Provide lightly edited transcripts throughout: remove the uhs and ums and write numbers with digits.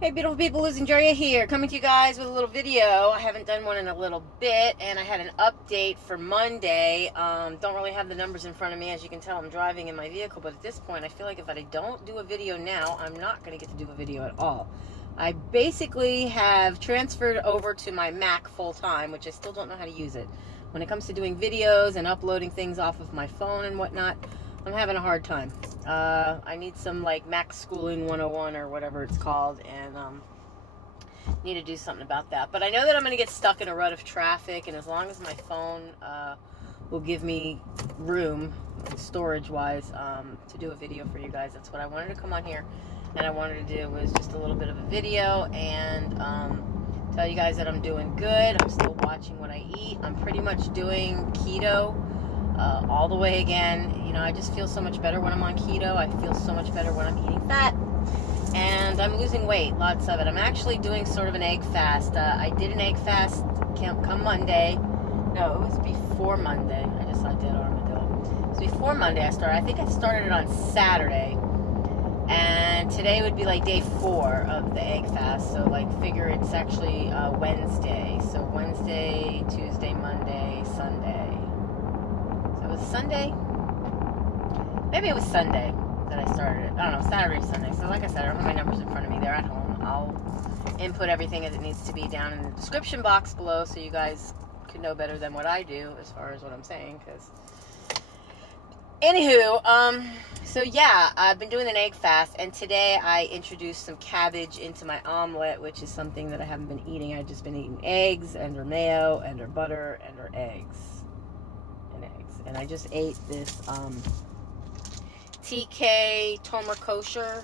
Hey beautiful people, LosingDrea here, coming to you guys with a little video. I haven't done one in a little bit, and I had an update for Monday. Don't really have the numbers in front of me. As you can tell, I'm driving in my vehicle, but at this point I feel like if I don't do a video now, I'm not going to get to do a video at all. I basically have transferred over to my Mac full-time, which I still don't know how to use it. When it comes to doing videos and uploading things off of my phone and whatnot, I'm having a hard time. I need some like Mac Schooling 101 or whatever it's called, and need to do something about that. But I know that I'm going to get stuck in a rut of traffic, and as long as my phone will give me room, storage-wise, to do a video for you guys, that's what I wanted to come on here, and I wanted to do was just a little bit of a video and tell you guys that I'm doing good. I'm still watching what I eat. I'm pretty much doing keto. All the way again. You know, I just feel so much better when I'm on keto. I feel so much better when I'm eating fat, and I'm losing weight, lots of it. I'm actually doing sort of an egg fast. I did an egg fast come Monday. No, it was before Monday. I just saw dead armadillo. It was before Monday I started. I think I started it on Saturday, and today would be like day 4 of the egg fast. So like figure it's actually Wednesday. So Wednesday, Tuesday, Monday, Sunday. Sunday? Maybe it was Sunday that I started it. I don't know, Saturday, Sunday. So like I said, I don't have my numbers in front of me. They're at home. I'll input everything as it needs to be down in the description box below so you guys can know better than what I do as far as what I'm saying. Because, anywho, so yeah, I've been doing an egg fast, and today I introduced some cabbage into my omelet, which is something that I haven't been eating. I've just been eating eggs and or mayo and or butter and or eggs. And I just ate this TK Tomer Kosher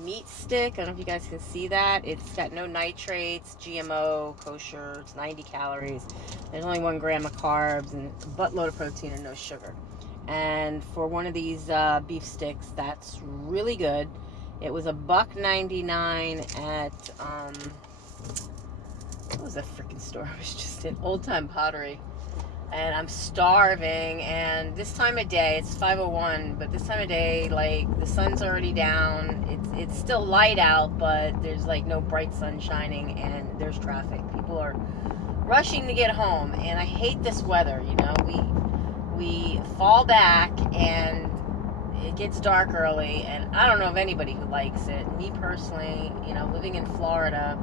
meat stick. I don't know if you guys can see that. It's got no nitrates, GMO, kosher. It's 90 calories. There's only 1 gram of carbs and a buttload of protein and no sugar. And for one of these beef sticks, that's really good. It was $1.99 at what was that freaking store? It was just in Old Time Pottery. And I'm starving, and this time of day, it's 5:01, but this time of day, like, the sun's already down. It's still light out, but there's like no bright sun shining, and there's traffic. People are rushing to get home, and I hate this weather. You know, we fall back and it gets dark early, and I don't know of anybody who likes it. Me personally, you know, living in Florida,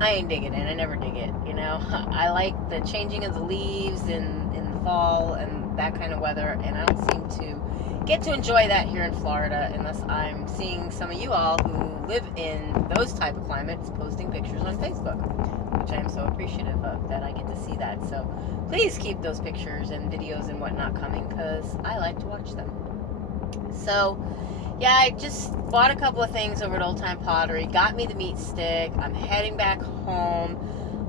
I ain't digging it. I never dig it, you know. I like the changing of the leaves in the fall and that kind of weather, and I don't seem to get to enjoy that here in Florida unless I'm seeing some of you all who live in those type of climates posting pictures on Facebook, which I am so appreciative of, that I get to see that. So please keep those pictures and videos and whatnot coming, because I like to watch them. So yeah, I just bought a couple of things over at Old Time Pottery, got me the meat stick. I'm heading back home.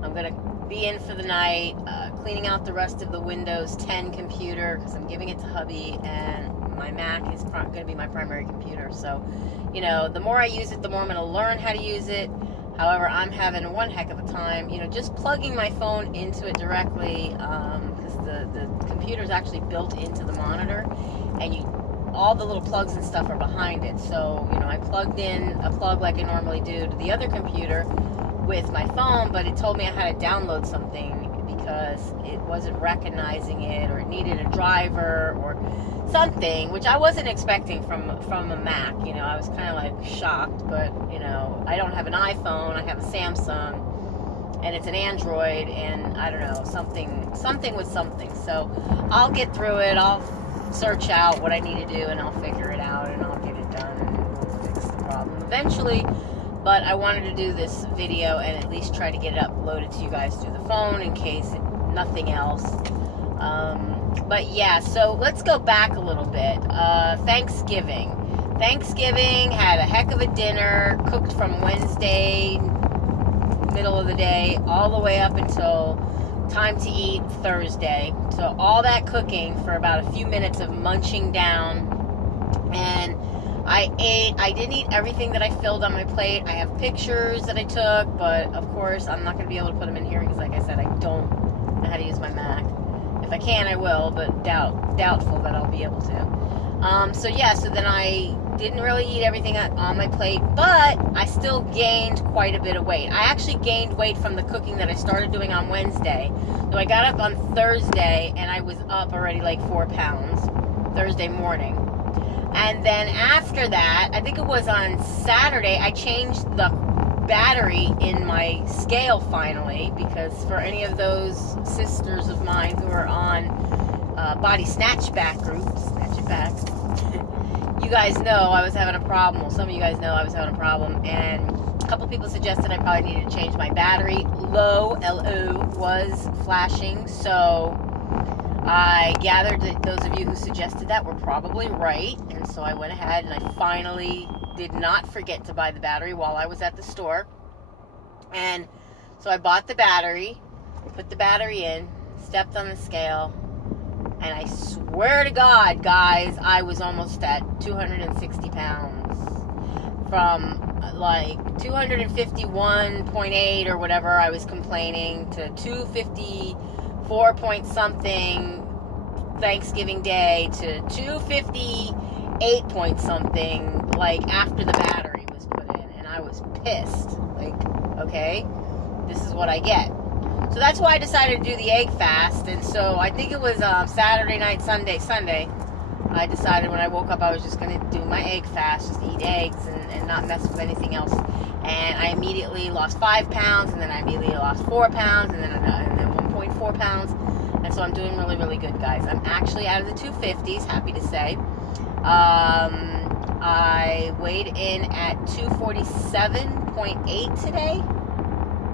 I'm going to be in for the night, cleaning out the rest of the Windows 10 computer, because I'm giving it to hubby, and my Mac is going to be my primary computer. So, you know, the more I use it, the more I'm going to learn how to use it. However, I'm having one heck of a time, you know, just plugging my phone into it directly, because the computer is actually built into the monitor, and all the little plugs and stuff are behind it. So, you know, I plugged in a plug like I normally do to the other computer with my phone, but it told me I had to download something because it wasn't recognizing it, or it needed a driver or something, which I wasn't expecting from a Mac. You know, I was kind of like shocked, but, you know, I don't have an iPhone, I have a Samsung, and it's an Android, and I don't know, something with something. So I'll get through it. I'll search out what I need to do, and I'll figure it out, and I'll get it done, and we'll fix the problem eventually. But I wanted to do this video and at least try to get it uploaded to you guys through the phone in case nothing else. But yeah, so let's go back a little bit. Thanksgiving had a heck of a dinner, cooked from Wednesday middle of the day all the way up until time to eat Thursday. So all that cooking for about a few minutes of munching down, and I ate. I didn't eat everything that I filled on my plate. I have pictures that I took, but of course I'm not going to be able to put them in here because, like I said, I don't know how to use my Mac. If I can, I will, but doubtful that I'll be able to. So yeah, so then I didn't really eat everything on my plate, but I still gained quite a bit of weight. I actually gained weight from the cooking that I started doing on Wednesday. So I got up on Thursday, and I was up already like 4 pounds Thursday morning. And then after that, I think it was on Saturday, I changed the battery in my scale finally, because for any of those sisters of mine who are on body snatch back groups, snatch it back, you guys know I was having a problem. Well, some of you guys know I was having a problem, and a couple people suggested I probably needed to change my battery. Low, L-O, was flashing, so I gathered that those of you who suggested that were probably right, and so I went ahead and I finally did not forget to buy the battery while I was at the store. And so I bought the battery, put the battery in, stepped on the scale, and I swear to God, guys, I was almost at 260 pounds. From like 251.8 or whatever I was complaining to 254 point something Thanksgiving Day to 258 point something like after the battery was put in, and I was pissed. Like, okay, this is what I get. So that's why I decided to do the egg fast. And so I think it was Saturday night, Sunday, I decided when I woke up I was just going to do my egg fast, just eat eggs and not mess with anything else. And I immediately lost 5 pounds, and then I immediately lost 4 pounds, and then 1.4 pounds. And so I'm doing really, really good, guys. I'm actually out of the 250s, happy to say. I weighed in at 247.8 today,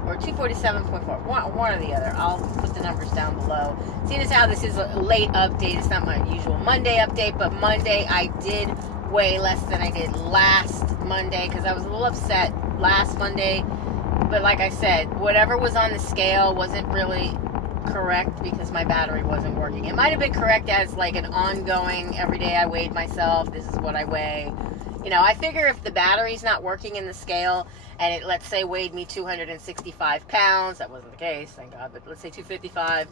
or 247.4, one or the other. I'll put the numbers down below. Seeing as how this is a late update, it's not my usual Monday update, but Monday I did weigh less than I did last Monday, because I was a little upset last Monday. But like I said, whatever was on the scale wasn't really correct because my battery wasn't working. It might have been correct as like an ongoing, every day I weighed myself, this is what I weigh. You know, I figure if the battery's not working in the scale and it, let's say, weighed me 265 pounds, that wasn't the case, thank God, but let's say 255,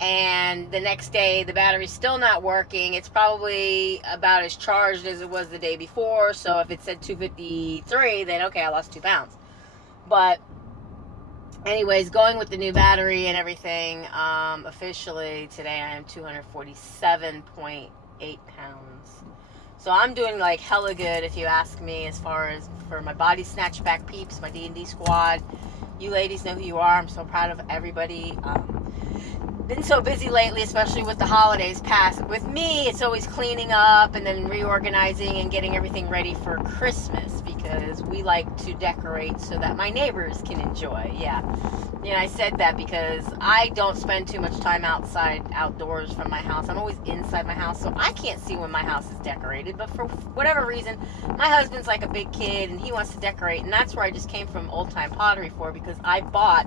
and the next day the battery's still not working, it's probably about as charged as it was the day before. So if it said 253, then okay, I lost 2 pounds. But anyways, going with the new battery and everything, officially today I am 247.8 pounds. So I'm doing like hella good, if you ask me, as far as for my body snatch back peeps, my D&D squad. You ladies know who you are. I'm so proud of everybody. Been so busy lately, especially with the holidays past. With me, it's always cleaning up and then reorganizing and getting everything ready for Christmas, because we like to decorate so that my neighbors can enjoy. Yeah, I said that because I don't spend too much time outdoors from my house. I'm always inside my house, so I can't see when my house is decorated. But for whatever reason, my husband's like a big kid and he wants to decorate, and that's where I just came from Old Time Pottery for, because I bought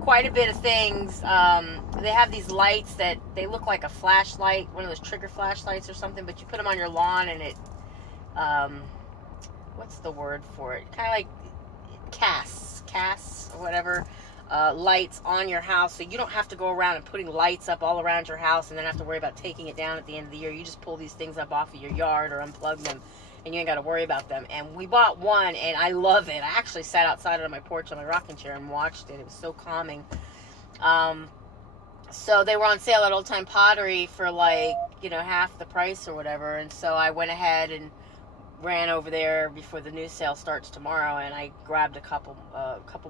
quite a bit of things. They have these lights that they look like a flashlight, one of those trigger flashlights or something, but you put them on your lawn and it what's the word for it, kind of like casts or whatever, lights on your house, so you don't have to go around and putting lights up all around your house and then have to worry about taking it down at the end of the year. You just pull these things up off of your yard or unplug them, and you ain't got to worry about them. And we bought one, and I love it. I actually sat outside on my porch on my rocking chair and watched it. It was so calming. So they were on sale at Old Time Pottery for like, half the price or whatever. And so I went ahead and ran over there before the new sale starts tomorrow, and I grabbed a couple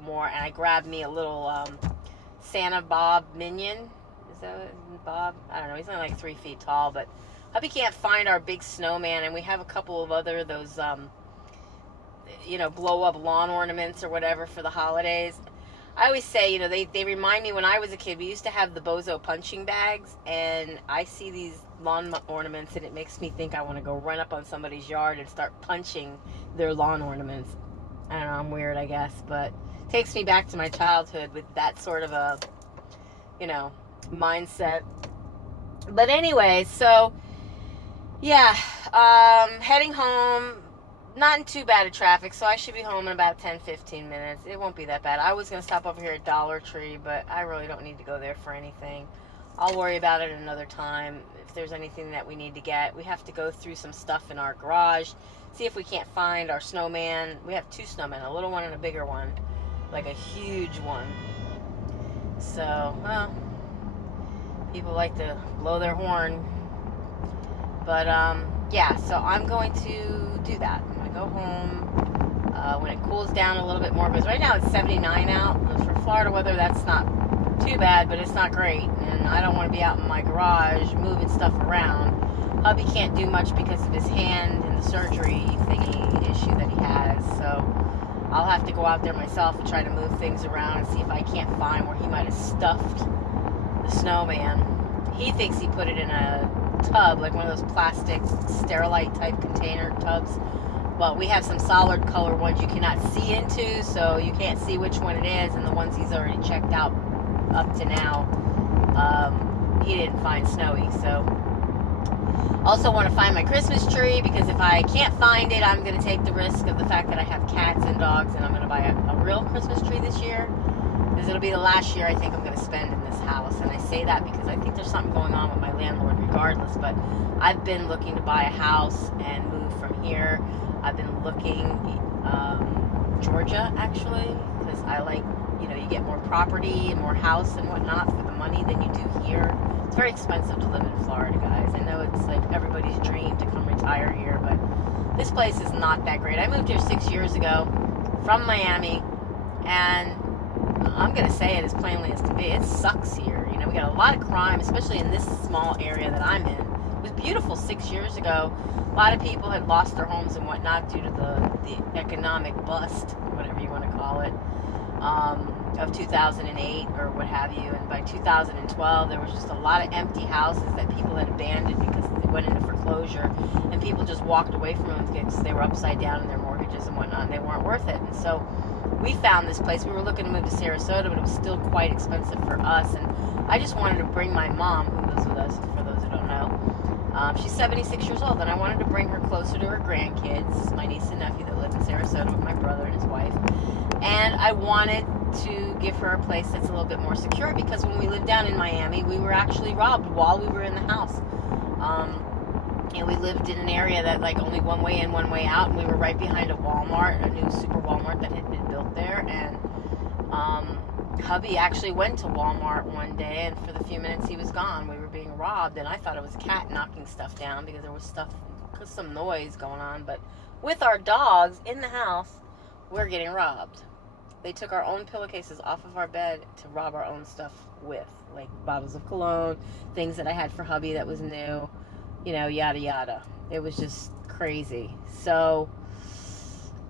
more, and I grabbed me a little Santa Bob minion. Is that Bob? I don't know. He's only like 3 feet tall, but hubby can't find our big snowman, and we have a couple of other those blow up lawn ornaments or whatever for the holidays. I always say, they remind me when I was a kid, we used to have the Bozo punching bags, and I see these lawn ornaments and it makes me think I want to go run up on somebody's yard and start punching their lawn ornaments. I don't know, I'm weird, I guess, but it takes me back to my childhood with that sort of a, mindset. But anyway, so yeah, heading home. Not in too bad of traffic, so I should be home in about 10-15 minutes. It won't be that bad. I was going to stop over here at Dollar Tree, but I really don't need to go there for anything. I'll worry about it another time. If there's anything that we need to get, we have to go through some stuff in our garage, see if we can't find our snowman. We have 2 snowmen, a little one and a bigger one, like a huge one. So, well, people like to blow their horn. But, yeah, so I'm going to do that. I'm going to go home when it cools down a little bit more, because right now it's 79 out. For Florida weather, that's not too bad, but it's not great, and I don't want to be out in my garage moving stuff around. Hubby can't do much because of his hand and the surgery thingy issue that he has, so I'll have to go out there myself and try to move things around and see if I can't find where he might have stuffed the snowman. He thinks he put it in a tub, like one of those plastic Sterilite type container tubs. Well, we have some solid color ones you cannot see into, so you can't see which one it is, and the ones he's already checked out up to now, he didn't find Snowy. So also want to find my Christmas tree, because if I can't find it, I'm going to take the risk of the fact that I have cats and dogs, and I'm going to buy a real Christmas tree this year, because it'll be the last year I think I'm going to spend in this house. And I say that because I think there's something going on with my landlord regardless, but I've been looking to buy a house and move from here. I've been looking Georgia, actually, because I like, you get more property and more house and whatnot for the money than you do here. It's very expensive to live in Florida, guys. I know it's like everybody's dream to come retire here, but this place is not that great. I moved here 6 years ago from Miami, and I'm going to say it as plainly as can be. It sucks here. We got a lot of crime, especially in this small area that I'm in. It was beautiful 6 years ago. A lot of people had lost their homes and whatnot due to the economic bust, whatever you want to call it, of 2008 or what have you. And by 2012, there was just a lot of empty houses that people had abandoned because they went into foreclosure, and people just walked away from them because they were upside down in their mortgages and whatnot, and they weren't worth it. And so we found this place. We were looking to move to Sarasota, but it was still quite expensive for us. And I just wanted to bring my mom, who lives with us, for those who don't know. She's 76 years old, and I wanted to bring her closer to her grandkids, my niece and nephew that live in Sarasota with my brother and his wife. And I wanted to give her a place that's a little bit more secure, because when we lived down in Miami, we were actually robbed while we were in the house. And we lived in an area that, like, only one way in, one way out, and we were right behind a Walmart, a new super Walmart that had been built there. And hubby actually went to Walmart one day, and for the few minutes he was gone, we were being robbed, and I thought it was a cat knocking stuff down because there was some noise going on. But with our dogs in the house, we're getting robbed. They took our own pillowcases off of our bed to rob our own stuff with, like bottles of cologne, things that I had for hubby that was new, yada yada. It was just crazy. So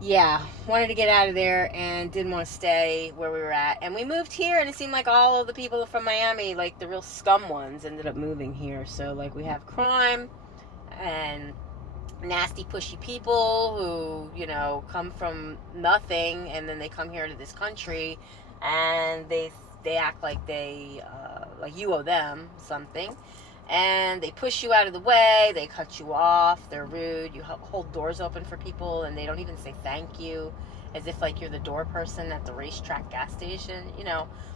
yeah, wanted to get out of there and didn't want to stay where we were at. And we moved here, and it seemed like all of the people from Miami, like the real scum ones, ended up moving here. So, like, we have crime and nasty, pushy people who, come from nothing, and then they come here to this country, and they act like like you owe them something. And they push you out of the way, they cut you off, they're rude, you hold doors open for people, and they don't even say thank you, as if like you're the door person at the racetrack gas station,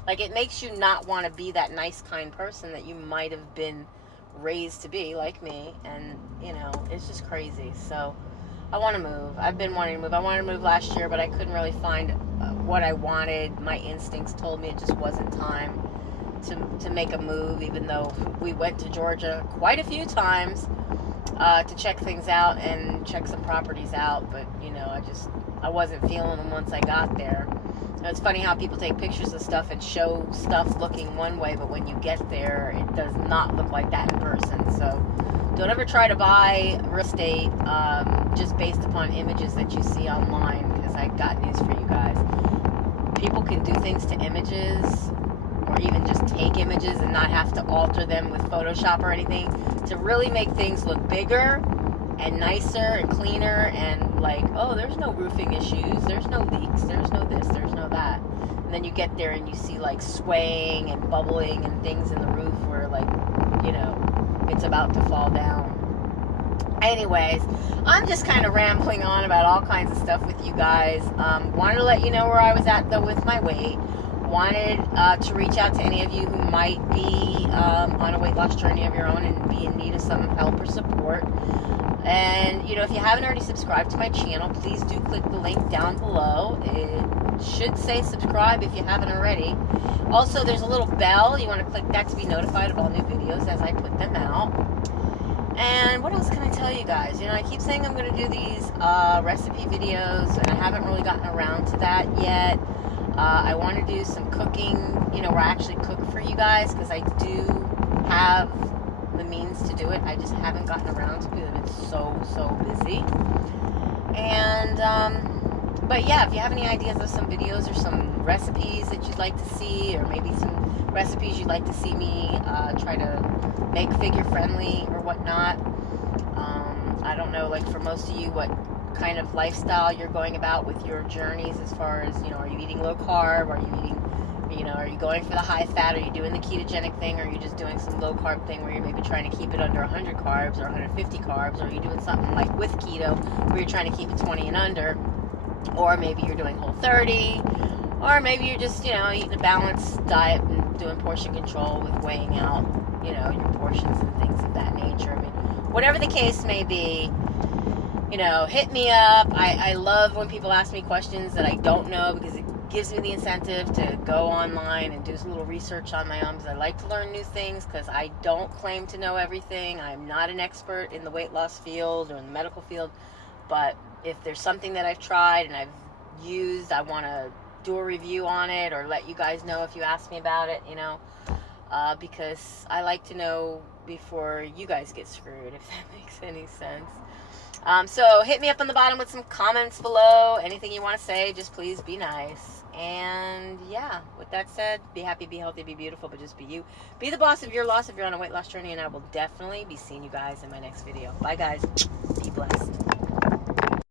like it makes you not want to be that nice, kind person that you might have been raised to be, like me. And, it's just crazy. So I want to move. I've been wanting to move. I wanted to move last year, but I couldn't really find what I wanted. My instincts told me it just wasn't time to make a move, even though we went to Georgia quite a few times to check things out and check some properties out. But, I wasn't feeling them once I got there. It's funny how people take pictures of stuff and show stuff looking one way, but when you get there, it does not look like that in person. So don't ever try to buy real estate just based upon images that you see online, because I got news for you guys. People can do things to images, or even just take images and not have to alter them with Photoshop or anything, to really make things look bigger and nicer and cleaner, and like, oh, there's no roofing issues, there's no leaks, there's no this, there's no that. And then you get there and you see like swaying and bubbling and things in the roof where, like, it's about to fall down. Anyways, I'm just kind of rambling on about all kinds of stuff with you guys. Wanted to let you know where I was at, though, with my weight. wanted to reach out to any of you who might be on a weight loss journey of your own and be in need of some help or support. And, you know, if you haven't already subscribed to my channel, please do click the link down below. It should say subscribe if you haven't already. Also, there's a little bell. You want to click that to be notified of all new videos as I put them out. And what else can I tell you guys? You know, I keep saying I'm going to do these recipe videos, and I haven't really gotten around to that yet. I want to do some cooking, you know, where I actually cook for you guys, because I do have the means to do it. I just haven't gotten around to it because I've been so busy. And, but yeah, if you have any ideas of some videos or some recipes that you'd like to see, or maybe some recipes you'd like to see me try to make figure friendly or whatnot. I don't know, like for most of you, what kind of lifestyle you're going about with your journeys as far as, you know, are you eating low carb? Are you eating, you know, are you going for the high fat? Are you doing the ketogenic thing? Or are you just doing some low carb thing where you're maybe trying to keep it under 100 carbs or 150 carbs? Or are you doing something like with keto where you're trying to keep it 20 and under? Or maybe you're doing Whole30, or maybe you're just, you know, eating a balanced diet and doing portion control with weighing out, you know, your portions and things of that nature. I mean, whatever the case may be, you know, hit me up. I love when people ask me questions that I don't know, because it gives me the incentive to go online and do a little research on my own, because I like to learn new things, because I don't claim to know everything. I'm not an expert in the weight loss field or in the medical field, but if there's something that I've tried and I've used, I want to do a review on it or let you guys know if you ask me about it, you know, because I like to know before you guys get screwed, if that makes any sense. So hit me up on the bottom with some comments below. Anything you want to say, just please be nice. And yeah, with that said, be happy, be healthy, be beautiful, but just be you. Be the boss of your loss if you're on a weight loss journey, and I will definitely be seeing you guys in my next video. Bye guys. Be blessed.